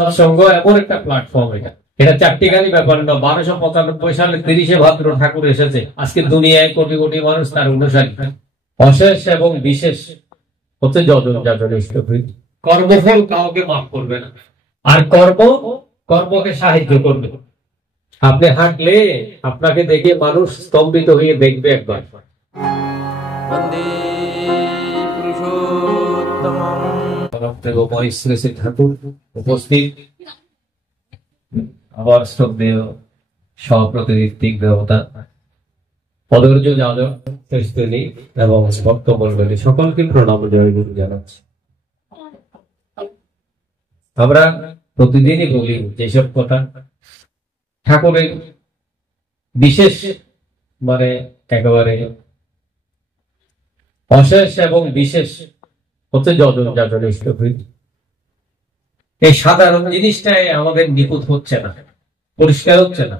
সৎসঙ্গ এমন একটা প্ল্যাটফর্ম, এটা চারটিখানি ব্যাপার না। 1295 সালে 30শে ভাদ্র ঠাকুর এসেছে। আজকে দুনিয়ায় কোটি কোটি মানুষ তার অনুসারী। অশেষ এবং বিশেষ হচ্ছে যজন যাজন ইষ্টপ্রীতি। কর্মফল কাউকে মাফ করবে না, আর কর্মকে সাহায্য করবে। আপনি হাঁটলে আপনাকে দেখে মানুষ স্তম্ভিত হয়ে দেখবে একবার। ঠাকুর উপস্থিত, আবার শ্রদ্ধেয় সহপ্রতিনিধিক দেবতা পদর্য যাদব এবং ভক্তমণ্ডলী সকলকে প্রণাম জয়গুরু জানাচ্ছি। আমরা প্রতিদিনই বলি যেসব কথা ঠাকুরের বিশেষ একেবারে অশেষ এবং বিশেষ হচ্ছে যজন যাজন ইষ্টপ্রীতি। এই সাধারণ জিনিসটাই আমাদের নিপুত হচ্ছে না, পরিষ্কার হচ্ছে না।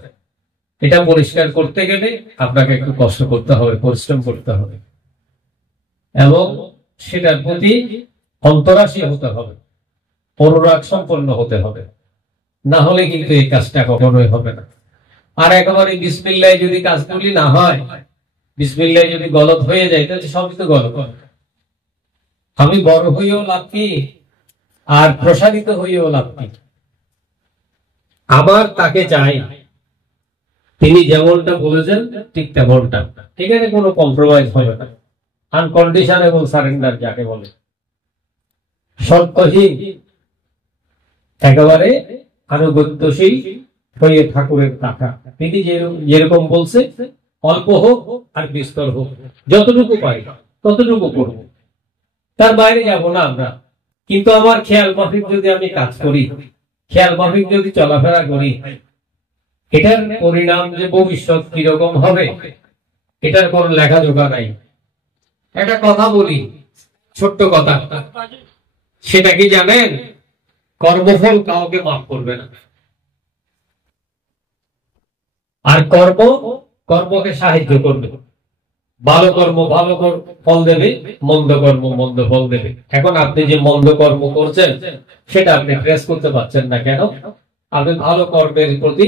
এটা পরিষ্কার করতে গেলে আপনাকে একটু কষ্ট করতে হবে, পরিশ্রম করতে হবে এবং সেটার প্রতি অন্তরাশী হতে হবে, অনুরাগ সম্পন্ন হতে হবে। না হলে কিন্তু এই কাজটা কখনোই হবে না। আর একেবারে বিসমিল্লাহ যদি কাজগুলি না হয়, বিসমিল্লাহ যদি গলত হয়ে যায়, তাহলে সবই তো গলত। আমি বড় হইও লাভ কি, আর প্রসারিত হইও লাভ কি? আবার তাকে চাই তিনি যেমনটা বলেছেন ঠিক তেমনটা। এখানে কোনো কম্প্রোমাইজ হবে না। আনকন্ডিশন এবং সারেন্ডার যাকে বলে, শর্তহীন একেবারে আনুগত্যশীল হয়ে ঠাকুরের টাকা। তিনি যেরকম বলছে অল্প হোক আর বিস্তর হোক, যতটুকু পাই ততটুকু করব, তার বাইরে যাব না আমরা। কিন্তু আমার খেয়াল মাফিক যদি আমি কাজ করি, খেয়াল মাফিক যদি চলাফেরা করি, এটার পরিণাম যে ভবিষ্যৎ কিরকম হবে এটার কোন লেখাজোখা নাই। একটা কথা বলি, ছোট্ট কথা, সেটা কি জানেন? কর্মফল কাউকে মাফ করবে না, আর কর্মকে সাহায্য করবে। ভালো কর্ম ভালো ফল দেবে, মন্দ কর্ম মন্দ ফল দেবে। এখন আপনি যে মন্দ কর্ম করছেন সেটা আপনি ট্রেস করতে পারছেন না। কেন? আপনি ভালো কর্মের প্রতি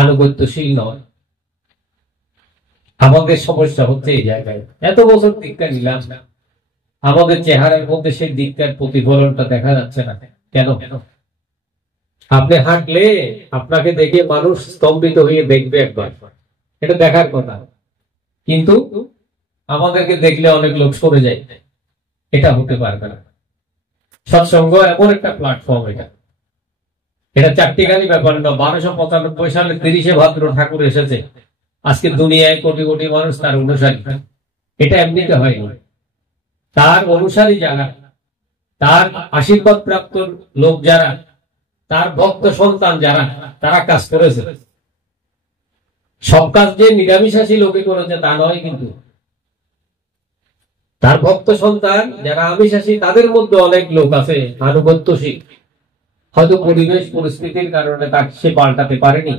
আনুগত্যশীল নয়। আমাদের সমস্যা হচ্ছে এই জায়গায়। এত বছর দীক্ষা নিলাম, আমাদের চেহারার মধ্যে সেই দীক্ষার প্রতিফলনটা দেখা যাচ্ছে না। কেন? আপনি হাঁটলে আপনাকে দেখে মানুষ স্তম্ভিত হয়ে দেখবে একবার, এটা দেখার কথা। কিন্তু আমাদেরকে দেখলে অনেক লোক সরে যায়, এটা হতে পারবে না। সৎসঙ্গ এমন একটা প্ল্যাটফর্ম, এটা চারটিখানি ব্যাপার না। 1295 সালে 30শে ভাদ্র ঠাকুর এসেছে। আজকে দুনিয়ায় কোটি কোটি মানুষ তার অনুসারী। এটা এমনিতে হয়নি। তার অনুসারী যারা, তার আশীর্বাদ প্রাপ্ত লোক যারা, তার ভক্ত সন্তান যারা, তারা কাজ করেছে। সব কাজ যে নিরামিষাসী লোকে করেছে তা নয়, কিন্তু তার ভক্ত সন্তান যারা আমিষাসী, তাদের মধ্যে অনেক লোক আছে আনুগত্যশীল। হয়তো পরিবেশ পরিস্থিতির কারণে তাকে সে পাল্টাতে পারেনি,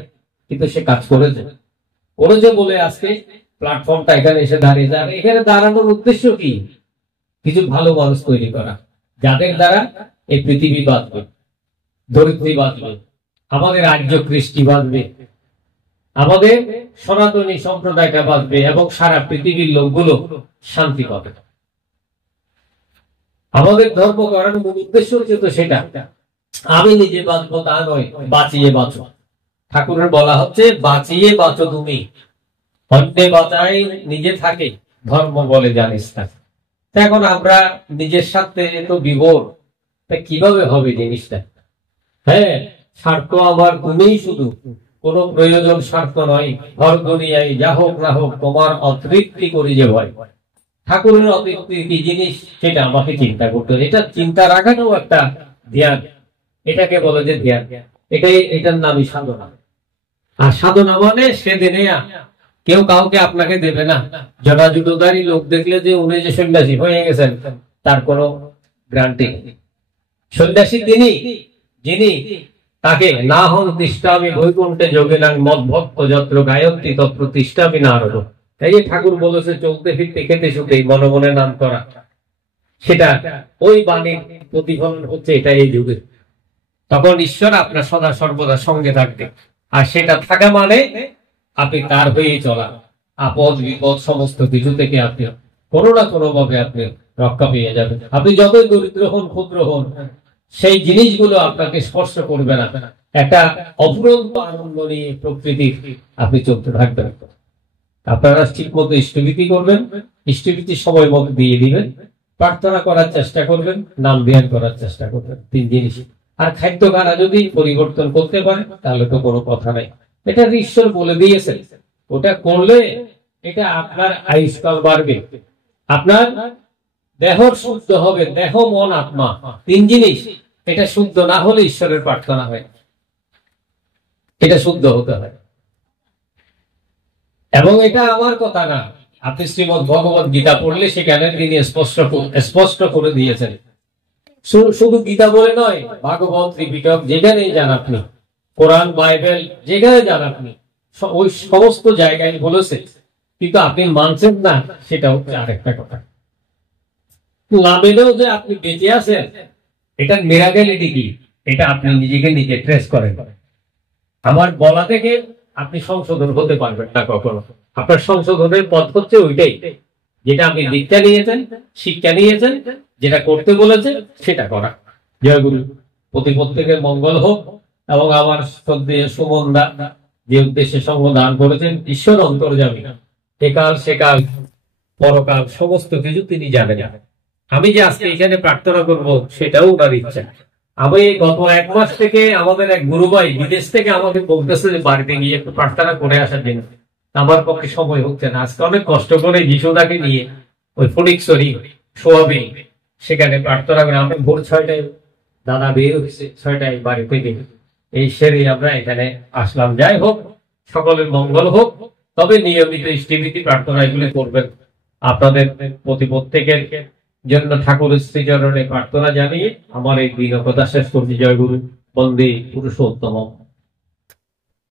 কিন্তু সে কাজ করেছে বলে আজকে প্ল্যাটফর্মটা এখানে এসে দাঁড়িয়ে যায়। এখানে দাঁড়ানোর উদ্দেশ্য কি? কিছু ভালো মানুষ তৈরি করা, যাদের দ্বারা এই পৃথিবী বাঁচবে, ধরিত্রী বাঁচবে, আমাদের আর্য কৃষ্টি বাঁচবে, আমাদের সনাতনী সম্প্রদায়টা বাঁচবে এবং সারা পৃথিবীর লোকগুলো শান্তি পাবে। আমাদের ধর্ম করার মূল উদ্দেশ্য হচ্ছে তো সেটা। আমি নিজে বাঁচবো তা নয়, বাঁচিয়ে বাঁচো। ঠাকুরের বলা হচ্ছে বাঁচিয়ে বাঁচো তুমি, অন্যে বাঁচাই নিজে থাকে ধর্ম বলে জানিস না। এখন আমরা নিজের সাথে এত বিভোর, কিভাবে হবে জিনিসটা? হ্যাঁ, স্বার্থ আমার তুমিই শুধু, কোন প্রয়োজন স্বার্থ নয়। ঘর দুনিয়ায় যা হোক না হোক তোমার অতৃপ্তি করি যে ভয়। ঠাকুরের অতৃপ্তি কি জিনিস সেটা আমাকে চিন্তা করতে হবে। এটা চিন্তা রাখাটাও একটা ধ্যান, এটাকে বলে যে ধ্যান। এটার নামই সাধনা। আর সাধনা মানে সেদিনে কেউ কাউকে আপনাকে দেবে না। জটাজুটোধারী লোক দেখলে যে উনি যে সন্ন্যাসী হয়ে গেছেন তার কোনো গ্যারান্টি নেই। সন্ন্যাসী তিনি যিনি তাকে না হন তিষ্ঠামি বৈকুণ্ঠে যোগিনাং মদ্ভক্ত যত্র গায়ন্তি তত্র তিষ্ঠামি নারদ। এই যে ঠাকুর বলেছে চলতে ফিরতে খেতে শুতে মনে মনে নাম করা, সেটা ওই বাণীর প্রতিফলন হচ্ছে এটা এই যুগে। তখন ঈশ্বর আপনার সদা সর্বদা সঙ্গে থাকবে। আর সেটা থাকা মানে আপনি তার হয়েই চলা, আপদ বিপদ সমস্ত কিছু থেকে আপনি কোনো না কোনো ভাবে আপনি রক্ষা পেয়ে যাবেন। আপনি যতই দরিদ্র হন, ক্ষুদ্র হন, সেই জিনিসগুলো আপনাকে স্পর্শ করবে না। একটা অফুরন্ত আনন্দ নিয়ে প্রকৃতির আপনি চলতে থাকবেন। আপনারা ঠিক মতো ইষ্টভীতি করবেন, ইষ্টভীতির সময় মতো দিয়ে দিবেন, প্রার্থনা করার চেষ্টা করবেন, নাম ধ্যান করার চেষ্টা করবেন, 3 জিনিস। আর খাদ্য খানা যদি পরিবর্তন করতে পারে তাহলে তো কোনো কথা নাই, এটা ঈশ্বর বলে দিয়েছে। ওটা করলে এটা আপনার আয়ুষ্কাল বাড়বে, আপনার দেহ শুদ্ধ হবে, দেহ মন আত্মা 3 জিনিস। এটা শুদ্ধ না হলে ঈশ্বরের প্রার্থনা হয়, এটা শুদ্ধ হতে হয়। এবং এটা আমার কথা না, আপনি শ্রীমদ ভগবত গীতা পড়লে সেখানে তিনি স্পষ্ট করে দিয়েছেন। শুধু গীতা বলে নয়, ভাগবত, ত্রিপিটক যেখানেই যান আপনি, কোরআন, বাইবেল যেখানে যান আপনি, ওই সমস্ত জায়গায় বলেছে, কিন্তু আপনি মানছেন না, সেটা হচ্ছে আরেকটা কথা। না মেনেও যে আপনি বেঁচে আছেন, এটার মিরাকেলিটি কি, এটা আপনি নিজেকে নিজে ট্রেস করেন। আমার বলা থেকে আপনি সংশোধন হতে পারবেন না কখনো। আপনার সংশোধনের পথ হচ্ছে ওইটাই, যেটা আপনি দীক্ষা নিয়েছেন, শিক্ষা নিয়েছেন, যেটা করতে বলেছে সেটা করা। জয় গুরু। প্রত্যেকের মঙ্গল হোক। এবং আমার শ্রদ্ধেয় সুমনদা যে উদ্দেশ্যে সঙ্গ দান করেছেন, ঈশ্বর অন্তর্যামী, একাল সেকাল পরকাল সমস্ত কিছু তিনি জানেন। আমি যে আজকে এখানে প্রার্থনা করব সেটাও ওনার ইচ্ছা। আমি গত 1 মাস থেকে আমাদের এক গুরু ভাই বিদেশ থেকে আমাকে বলতেছে যে বাড়িতে গিয়ে একটু প্রার্থনা করে আসার জন্য। আমার পক্ষে সময় হচ্ছে না। আজকে অনেক কষ্ট করে যিশুদাকে নিয়ে ওই ফটিকছড়ি সোয়াবিন সেখানে প্রার্থনা করে আমি ভোর 6টায় দাদা বের হয়েছে, 6টায় বাড়ি থেকে এই সেরে আমরা এখানে আসলাম। যাই হোক, সকলের মঙ্গল হোক। তবে নিয়মিত ইষ্টভীতি প্রার্থনা এগুলো করবেন। আপনাদের প্রত্যেকের জন্য ঠাকুরের শ্রীচরণে প্রার্থনা জানিয়ে আমার এই দিনকথা শেষ করছি। জয় গুরু। বন্দে পুরুষোত্তম।